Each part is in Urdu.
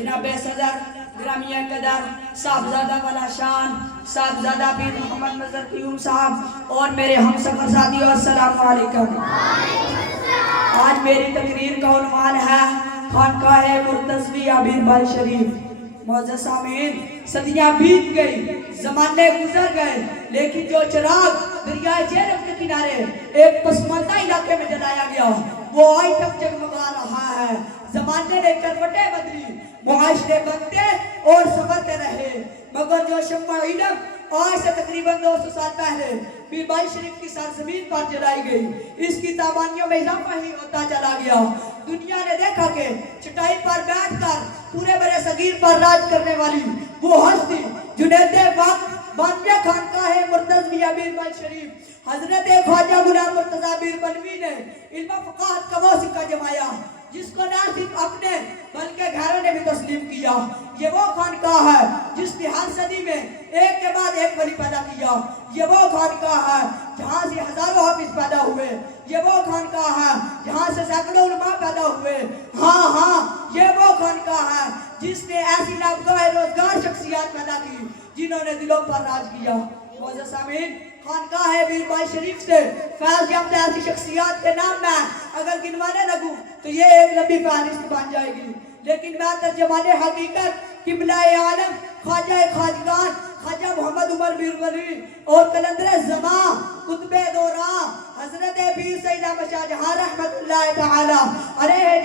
جناب صدر گرامی قدر صاحبزادہ والا شان صاحبزادہ پیر محمد مظہر قیوم صاحب اور میرے ہم سفر ساتھیوں السلام علیکم۔ آج میری تقریر کا عنوان ہے خانقاہ مرتضویہ بیربل شریف۔ معزز سامعین، صدیاں بیت گئی، زمانے گزر گئے، لیکن جو چراغ دریائے جہلم کے کنارے ایک پسماندہ علاقے میں جلایا گیا وہ آج تک جگمگا رہا ہے۔ زمانے نے کروٹیں بدلی، معاشرے بنتے اور سنورتے رہے، مگر جو شمع علم آج سے تقریباً 200 سال پہلے بیربل شریف کی سرزمین پر جلائی گئی، اس کی تابانیوں میں اضافہ ہی ہوتا چلا گیا۔ دنیا نے دیکھا کہ چٹائی پر بیٹھ کر پورے برے صغیر پر راج کرنے والی وہ ہستی جنید وقت بانیہ خانقاہ مرتضویہ بیربل شریف حضرت خواجہ غلام مرتضیٰ بیربلوی نے علم و فقاہت کا وہ سکہ جمایا جس کو نہ صرف اپنے بلکہ گھروں نے بھی تسلیم کیا۔ یہ وہ خانقاہ ہے جس نے ہر صدی میں ایک کے بعد ایک ولی پیدا کیا۔ یہ وہ خانقاہ ہے جہاں سے ہزاروں حافظ پیدا ہوئے۔ یہ وہ خانقاہ ہے جہاں سے سینکڑوں علماء پیدا ہوئے۔ ہاں یہ وہ خانقاہ ہے جس نے ایسی نابغہ روزگار شخصیات پیدا کی جنہوں نے دلوں پر راج کیا۔ معزز سامعین، خانقاہ بیربل شریف سے فیض یافتہ ایسی شخصیات کے نام میں اگر گنوانے لگوں تو یہ ایک لمبی فہرست بن جائے گی، لیکن میں ترجمان حقیقت قبلہ عالم خواجہ خواجگان خواجہ محمد عمر بیربلوی اور قلندر زمان قطب دوران حضرت پیر سید احمد شاہ جہاں رحمت اللہ تعالی علیہ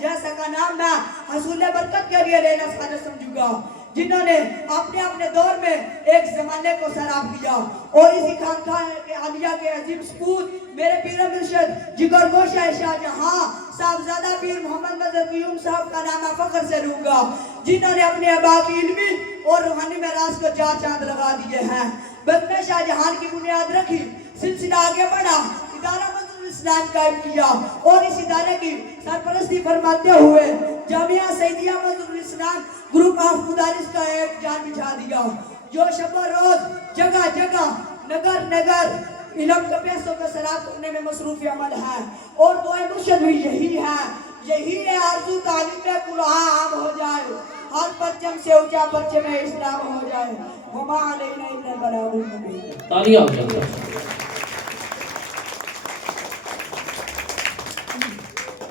جیسا کا نام میں حصول برکت کے لیے لینا سادہ سمجھوں گا، جنہوں نے اپنے دور میں ایک زمانے کو سراب کیا۔ اور اسی خانقاہ کے عالیہ کے عظیم سپوت میرے پیر مرشد جگر گوشہ شاہ جہاں صاحبزادہ پیر محمد مظہر قیوم صاحب کا نام فخر سے لوں گا، جنہوں نے اپنے آبا کی علمی اور روحانی میراث کو چار چاند لگا دیے ہیں۔ وقت میں شاہ جہان کی بنیاد رکھی، سلسلہ آگے بڑھا، ادارہ منظور اسلام قائم کیا اور اس ادارے کی سرپرستی فرماتے ہوئے جامعہ سیدیہ منظور اسلام گروپ آف مدارس کا ایک جان بچھا دیا، جو شب و روز جگہ جگہ نگر نگر علم کے پیسوں کو سراب کرنے میں مصروف عمل ہے۔ اور دعائے مرشد بھی یہی ہے آرزو تعلیم قرآن عام ہو جائے، ہر پرچم سے اونچا پرچم اسلام ہو جائے۔ وما علینا الا البلاغ المبین۔ تالیاں ہو جائیں۔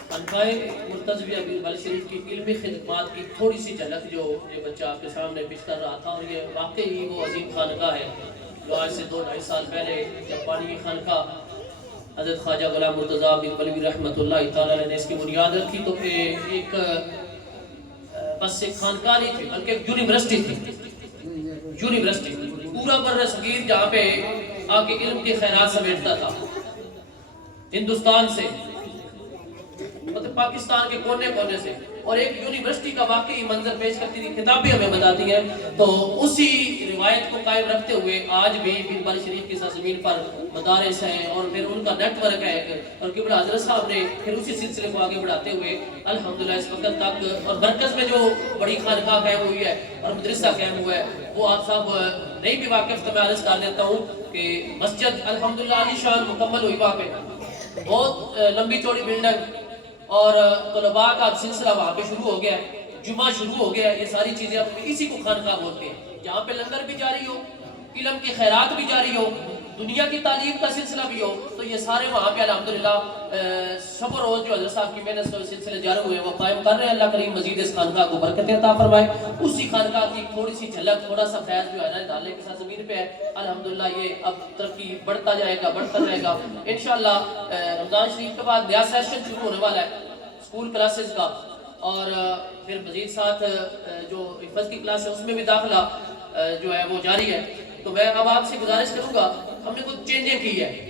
خانقاہ مرتضویہ بیربل شریف کی علمی خدمات کی تھوڑی سی جھلک جو یہ بچہ آپ کے سامنے پیش کر رہا تھا، اور یہ واقعی وہ عظیم خانقاہ ہے جو آج سے 2-2.5 سال پہلے جب بانی خانقاہ حضرت خواجہ غلام مرتضیٰ بیربلوی رحمۃ اللہ تعالی نے اس کی بنیاد رکھی تو ایک بس ایک خانقاہ نہیں تھی بلکہ ایک یونیورسٹی تھی۔ یونیورسٹی پورا بر صغیر جہاں پہ آ کے علم کی خیرات سمیٹتا تھا، ہندوستان سے مطلب پاکستان کے کونے کونے سے، اور ایک یونیورسٹی کا واقعی منظر پیش کرتی تھی، کتابیں ہمیں بتاتی ہیں۔ تو اسی روایت کو قائم رکھتے ہوئے آج بھی بیربل شریف کی سرزمین پر مدارس ہیں اور پھر ان کا نیٹ ورک ہے، اور قبلہ حضرت صاحب نے پھر اسی سلسلے کو آگے بڑھاتے ہوئے الحمدللہ اس وقت تک، اور مرکز میں جو بڑی خانقاہ قائم ہوئی ہے اور مدرسہ قائم ہوا ہے وہ آپ صاحب نہیں بھی واقف تو میں عرض کر دیتا ہوں کہ مسجد الحمدللہ علی شان مکمل ہوئی وہاں پہ، بہت لمبی چوڑی بلڈنگ، اور طلباء کا سلسلہ وہاں پہ شروع ہو گیا ہے، جمعہ شروع ہو گیا ہے۔ یہ ساری چیزیں اسی کو خانقاہ بولتے ہیں، جہاں پہ لنگر بھی جاری ہو، علم کی خیرات بھی جاری ہو، دنیا کی تعلیم کا سلسلہ بھی ہو، تو یہ سارے وہاں پہ الحمدللہ شب و روز جو حضرت صاحب کی محنت سے سلسلے جاری ہوئے وہ قائم کر رہے ہیں۔ اللہ کریم مزید اس خانقاہ کو برکتیں عطا فرمائے۔ اسی خانقاہ کی تھوڑی سی جھلک، تھوڑا سا فیض جو ہے نا ڈالے کے ساتھ زمین پہ ہے، الحمدللہ یہ اب ترقی بڑھتا جائے گا انشاءاللہ۔ رمضان شریف کے بعد نیا سیشن شروع ہونے والا ہے اسکول کلاسز کا، اور پھر مزید ساتھ جو حفظ کی کلاس ہے اس میں بھی داخلہ جو ہے وہ جاری ہے۔ تو میں اب آپ سے گزارش کروں گا، ہم نے کچھ چینجیں کی ہے